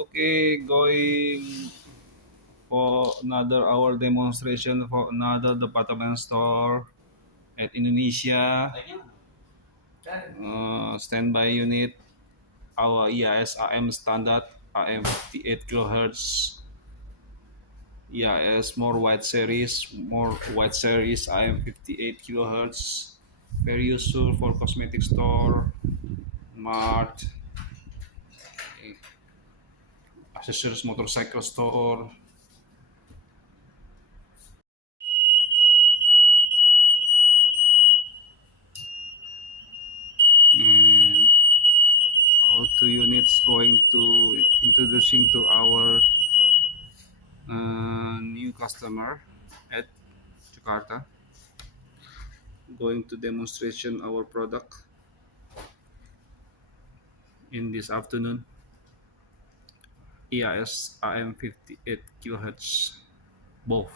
Okay, going for another hour demonstration for another department store at Indonesia. Standby unit, our EAS AM standard AM58 kHz. EAS more wide series AM58 kHz. Very useful for cosmetic store, mart, accessories motorcycle store. And all two units going to introducing to our new customer at Jakarta, going to demonstration our product in this afternoon. EAS AM58 kHz both.